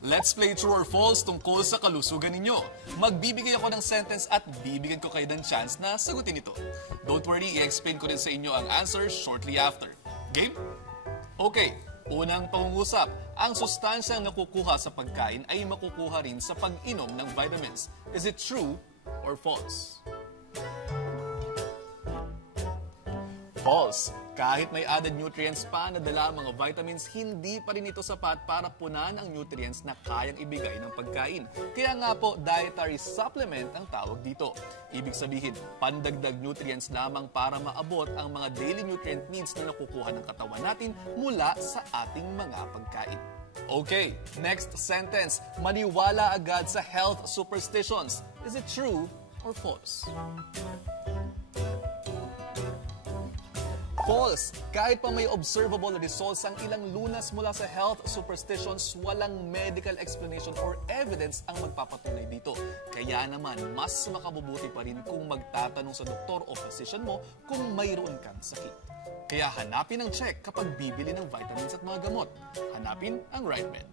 Let's play true or false tungkol sa kalusugan ninyo. Magbibigay ako ng sentence at bibigyan ko kayo ng chance na sagutin ito. Don't worry, i-explain ko rin sa inyo ang answer shortly after. Game? Okay, unang pangungusap. Ang sustansyang nakukuha sa pagkain ay makukuha rin sa pag-inom ng vitamins. Is it true or false? False. Kahit may added nutrients pa na dala ang mga vitamins, hindi pa rin ito sapat para punan ang nutrients na kayang ibigay ng pagkain. Kaya nga po, dietary supplement ang tawag dito. Ibig sabihin, pandagdag nutrients lamang para maabot ang mga daily nutrient needs na nakukuha ng katawan natin mula sa ating mga pagkain. Okay, next sentence. Maniwala agad sa health superstitions. Is it true or false? False. Kahit pa may observable results ang ilang lunas mula sa health superstitions, walang medical explanation or evidence ang magpapatunay dito. Kaya naman, mas makabubuti pa rin kung magtatanong sa doktor o physician mo kung mayroon kang sakit. Kaya hanapin ang check kapag bibili ng vitamins at mga gamot. Hanapin ang right med.